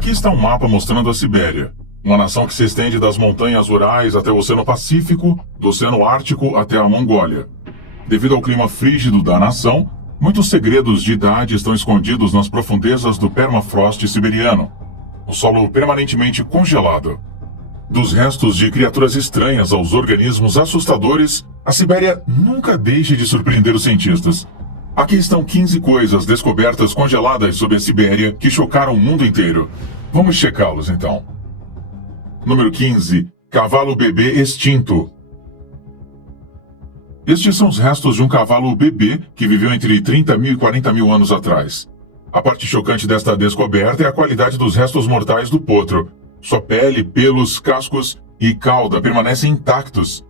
Aqui está um mapa mostrando a Sibéria, uma nação que se estende das montanhas Urais até o Oceano Pacífico, do Oceano Ártico até a Mongólia. Devido ao clima frígido da nação, muitos segredos de idade estão escondidos nas profundezas do permafrost siberiano, o solo permanentemente congelado. Dos restos de criaturas estranhas aos organismos assustadores, a Sibéria nunca deixa de surpreender os cientistas. Aqui estão 15 coisas descobertas congeladas sobre a Sibéria que chocaram o mundo inteiro. Vamos checá-los então. Número 15. Cavalo bebê extinto. Estes são os restos de um cavalo bebê que viveu entre 30 mil e 40 mil anos atrás. A parte chocante desta descoberta é a qualidade dos restos mortais do potro. Sua pele, pelos, cascos e cauda permanecem intactos.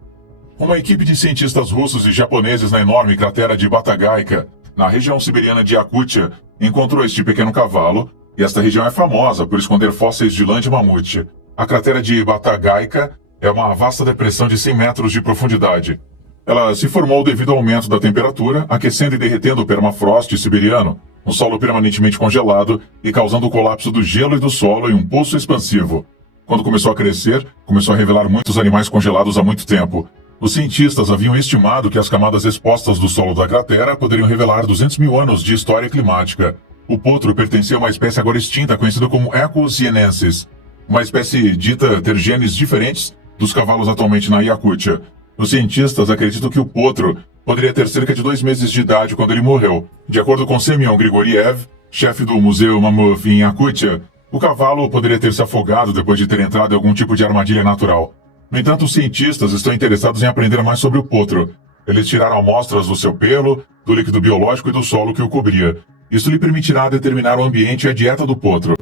Uma equipe de cientistas russos e japoneses na enorme cratera de Batagaica, na região siberiana de Yakutia, encontrou este pequeno cavalo, e esta região é famosa por esconder fósseis de lã de mamute. A cratera de Batagaica é uma vasta depressão de 100 metros de profundidade. Ela se formou devido ao aumento da temperatura, aquecendo e derretendo o permafrost siberiano, um solo permanentemente congelado e causando o colapso do gelo e do solo em um poço expansivo. Quando começou a crescer, começou a revelar muitos animais congelados há muito tempo. Os cientistas haviam estimado que as camadas expostas do solo da cratera poderiam revelar 200 mil anos de história climática. O potro pertencia a uma espécie agora extinta conhecida como Ecosienensis, uma espécie dita ter genes diferentes dos cavalos atualmente na Yakutia. Os cientistas acreditam que o potro poderia ter cerca de 2 meses de idade quando ele morreu. De acordo com Semyon Grigoriev, chefe do Museu Mammoth em Yakutia, o cavalo poderia ter se afogado depois de ter entrado em algum tipo de armadilha natural. No entanto, os cientistas estão interessados em aprender mais sobre o potro. Eles tiraram amostras do seu pelo, do líquido biológico e do solo que o cobria. Isso lhe permitirá determinar o ambiente e a dieta do potro.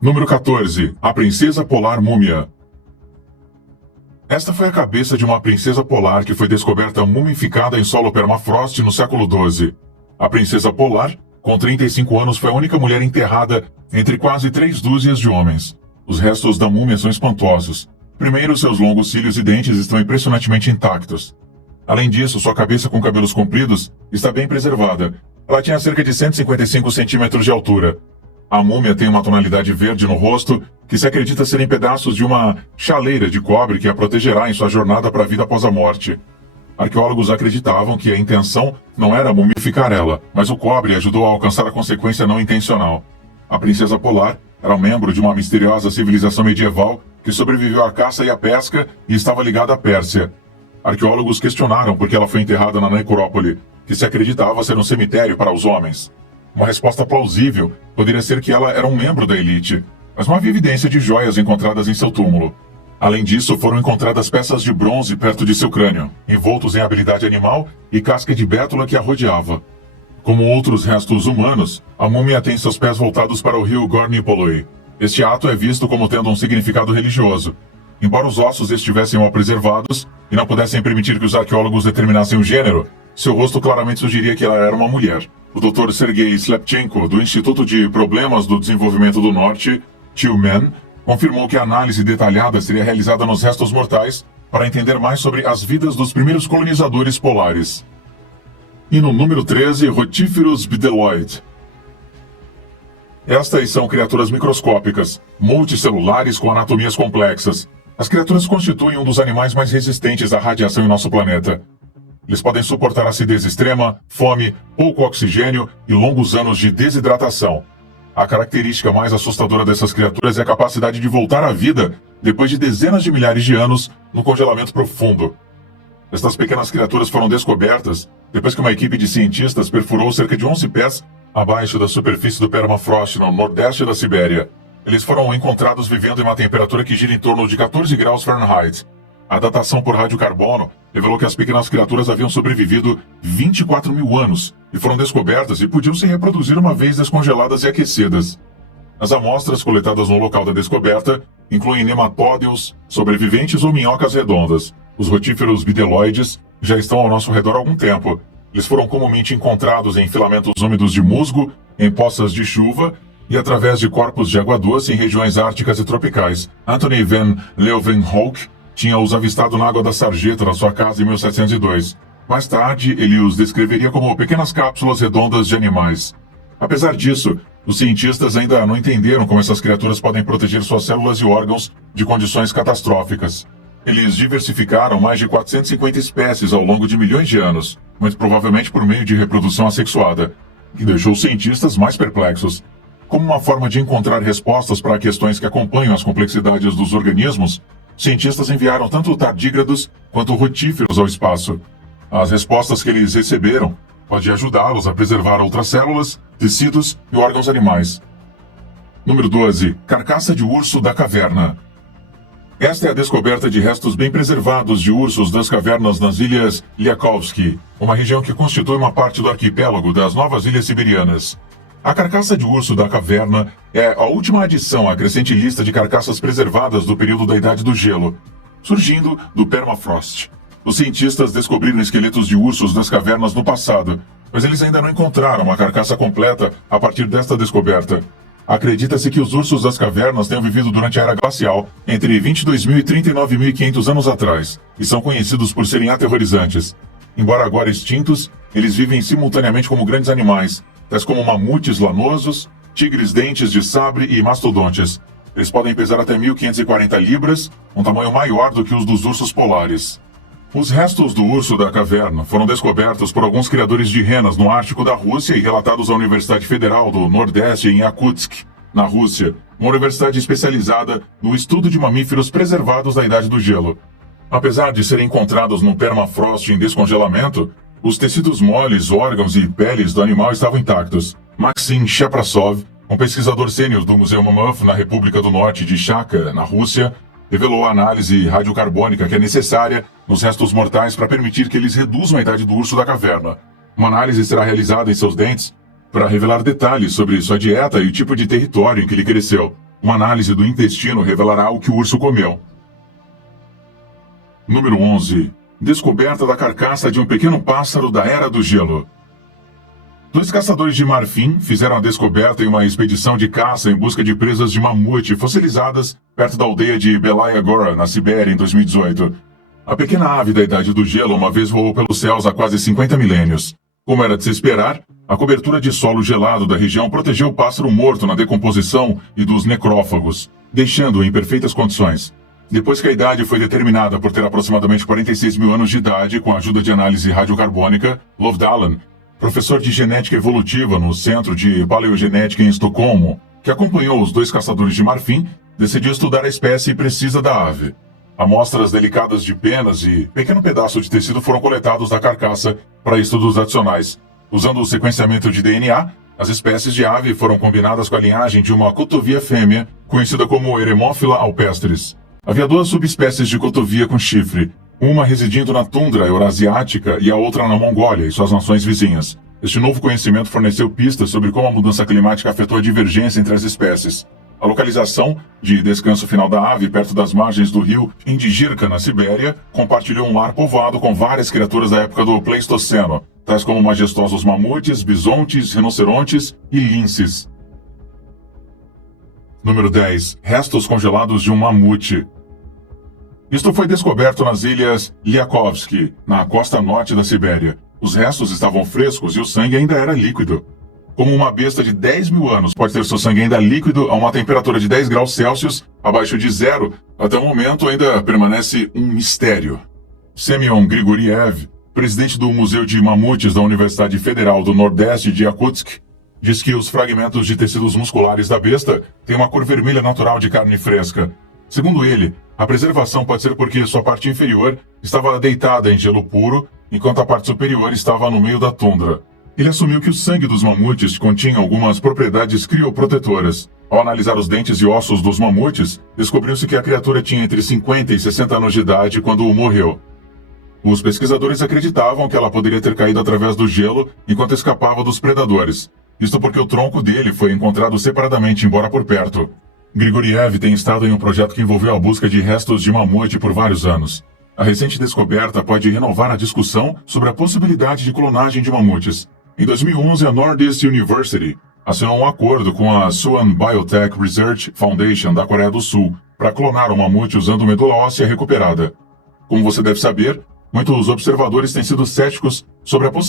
Número 14. A Princesa Polar Múmia. Esta foi a cabeça de uma princesa polar que foi descoberta mumificada em solo permafrost no século XII. A princesa polar, com 35 anos, foi a única mulher enterrada entre quase 3 dúzias de homens. Os restos da múmia são espantosos. Primeiro, seus longos cílios e dentes estão impressionantemente intactos. Além disso, sua cabeça com cabelos compridos está bem preservada. Ela tinha cerca de 155 centímetros de altura. A múmia tem uma tonalidade verde no rosto, que se acredita serem pedaços de uma chaleira de cobre que a protegerá em sua jornada para a vida após a morte. Arqueólogos acreditavam que a intenção não era mumificar ela, mas o cobre ajudou a alcançar a consequência não intencional. A princesa polar era um membro de uma misteriosa civilização medieval que sobreviveu à caça e à pesca e estava ligada à Pérsia. Arqueólogos questionaram por que ela foi enterrada na necrópole, que se acreditava ser um cemitério para os homens. Uma resposta plausível poderia ser que ela era um membro da elite, mas não havia evidência de joias encontradas em seu túmulo. Além disso, foram encontradas peças de bronze perto de seu crânio, envoltos em habilidade animal e casca de bétula que a rodeava. Como outros restos humanos, a múmia tem seus pés voltados para o rio Gorny-Poloi. Este ato é visto como tendo um significado religioso. Embora os ossos estivessem mal preservados e não pudessem permitir que os arqueólogos determinassem o gênero, seu rosto claramente sugeria que ela era uma mulher. O Dr. Sergei Slepchenko, do Instituto de Problemas do Desenvolvimento do Norte, Tyumen, confirmou que a análise detalhada seria realizada nos restos mortais para entender mais sobre as vidas dos primeiros colonizadores polares. E no número 13, Rotíferos bdelloid. Estas são criaturas microscópicas, multicelulares com anatomias complexas. As criaturas constituem um dos animais mais resistentes à radiação em nosso planeta. Eles podem suportar acidez extrema, fome, pouco oxigênio e longos anos de desidratação. A característica mais assustadora dessas criaturas é a capacidade de voltar à vida depois de dezenas de milhares de anos no congelamento profundo. Estas pequenas criaturas foram descobertas depois que uma equipe de cientistas perfurou cerca de 11 pés abaixo da superfície do permafrost no nordeste da Sibéria. Eles foram encontrados vivendo em uma temperatura que gira em torno de 14 graus Fahrenheit. A datação por radiocarbono revelou que as pequenas criaturas haviam sobrevivido 24 mil anos e foram descobertas e podiam se reproduzir uma vez descongeladas e aquecidas. As amostras coletadas no local da descoberta incluem nematódeos, sobreviventes ou minhocas redondas. Os rotíferos bdelloides já estão ao nosso redor há algum tempo. Eles foram comumente encontrados em filamentos úmidos de musgo, em poças de chuva e através de corpos de água doce em regiões árticas e tropicais. Anthony van Leeuwenhoek tinha os avistado na água da Sarjeta na sua casa em 1702. Mais tarde, ele os descreveria como pequenas cápsulas redondas de animais. Apesar disso, Os cientistas ainda não entenderam como essas criaturas podem proteger suas células e órgãos de condições catastróficas. Eles diversificaram mais de 450 espécies ao longo de milhões de anos, mas provavelmente por meio de reprodução assexuada, que deixou os cientistas mais perplexos. Como uma forma de encontrar respostas para questões que acompanham as complexidades dos organismos, cientistas enviaram tanto tardígrados quanto rotíferos ao espaço. As respostas que eles receberam podem ajudá-los a preservar outras células, tecidos e órgãos animais. Número 12. Carcaça de urso da caverna. Esta é a descoberta de restos bem preservados de ursos das cavernas nas Ilhas Liakovsky, uma região que constitui uma parte do arquipélago das Novas Ilhas Siberianas. A carcaça de urso da caverna é a última adição à crescente lista de carcaças preservadas do período da Idade do Gelo, surgindo do permafrost. Os cientistas descobriram esqueletos de ursos das cavernas no passado, mas eles ainda não encontraram uma carcaça completa a partir desta descoberta. Acredita-se que os ursos das cavernas tenham vivido durante a era glacial, entre 22.000 e 39.500 anos atrás, e são conhecidos por serem aterrorizantes. Embora agora extintos, eles vivem simultaneamente como grandes animais, tais como mamutes lanosos, tigres dentes de sabre e mastodontes. Eles podem pesar até 1.540 libras, um tamanho maior do que os dos ursos polares. Os restos do urso da caverna foram descobertos por alguns criadores de renas no Ártico da Rússia e relatados à Universidade Federal do Nordeste em Yakutsk, na Rússia, uma universidade especializada no estudo de mamíferos preservados da Idade do Gelo. Apesar de serem encontrados no permafrost em descongelamento, os tecidos moles, órgãos e peles do animal estavam intactos. Maxim Cheprasov, um pesquisador sênior do Museu Mammoth na República do Norte de Chaka, na Rússia, revelou a análise radiocarbônica que é necessária nos restos mortais para permitir que eles reduzam a idade do urso da caverna. Uma análise será realizada em seus dentes para revelar detalhes sobre sua dieta e o tipo de território em que ele cresceu. Uma análise do intestino revelará o que o urso comeu. Número 11. Descoberta da carcaça de um pequeno pássaro da Era do Gelo. 2 caçadores de marfim fizeram a descoberta em uma expedição de caça em busca de presas de mamute fossilizadas perto da aldeia de Belaya Gora, na Sibéria, em 2018. A pequena ave da Idade do Gelo uma vez voou pelos céus há quase 50 milênios. Como era de se esperar, a cobertura de solo gelado da região protegeu o pássaro morto na decomposição e dos necrófagos, deixando-o em perfeitas condições. Depois que a idade foi determinada por ter aproximadamente 46 mil anos de idade com a ajuda de análise radiocarbônica, Lövdalen, professor de genética evolutiva no Centro de Paleogenética em Estocolmo, que acompanhou os 2 caçadores de marfim, decidiu estudar a espécie precisa da ave. Amostras delicadas de penas e pequeno pedaço de tecido foram coletados da carcaça para estudos adicionais. Usando o sequenciamento de DNA, as espécies de ave foram combinadas com a linhagem de uma cotovia fêmea, conhecida como Eremophila alpestris. Havia 2 subespécies de cotovia com chifre, uma residindo na tundra eurasiática e a outra na Mongólia e suas nações vizinhas. Este novo conhecimento forneceu pistas sobre como a mudança climática afetou a divergência entre as espécies. A localização de descanso final da ave perto das margens do rio Indigirka, na Sibéria, compartilhou um lar povoado com várias criaturas da época do Pleistoceno, tais como majestosos mamutes, bisontes, rinocerontes e linces. Número 10. Restos congelados de um mamute. Isto foi descoberto nas Ilhas Liakovsky, na costa norte da Sibéria. Os restos estavam frescos e o sangue ainda era líquido. Como uma besta de 10 mil anos pode ter seu sangue ainda líquido a uma temperatura de 10 graus Celsius, abaixo de zero, até o momento ainda permanece um mistério. Semyon Grigoriev, presidente do Museu de Mamutes da Universidade Federal do Nordeste de Yakutsk, diz que os fragmentos de tecidos musculares da besta têm uma cor vermelha natural de carne fresca. Segundo ele, a preservação pode ser porque sua parte inferior estava deitada em gelo puro, enquanto a parte superior estava no meio da tundra. Ele assumiu que o sangue dos mamutes continha algumas propriedades crioprotetoras. Ao analisar os dentes e ossos dos mamutes, descobriu-se que a criatura tinha entre 50 e 60 anos de idade quando morreu. Os pesquisadores acreditavam que ela poderia ter caído através do gelo enquanto escapava dos predadores. Isto porque o tronco dele foi encontrado separadamente, embora por perto. Grigoriev tem estado em um projeto que envolveu a busca de restos de mamute por vários anos. A recente descoberta pode renovar a discussão sobre a possibilidade de clonagem de mamutes. Em 2011, a Northeast University assinou um acordo com a Suan Biotech Research Foundation da Coreia do Sul para clonar um mamute usando medula óssea recuperada. Como você deve saber, muitos observadores têm sido céticos sobre a possibilidade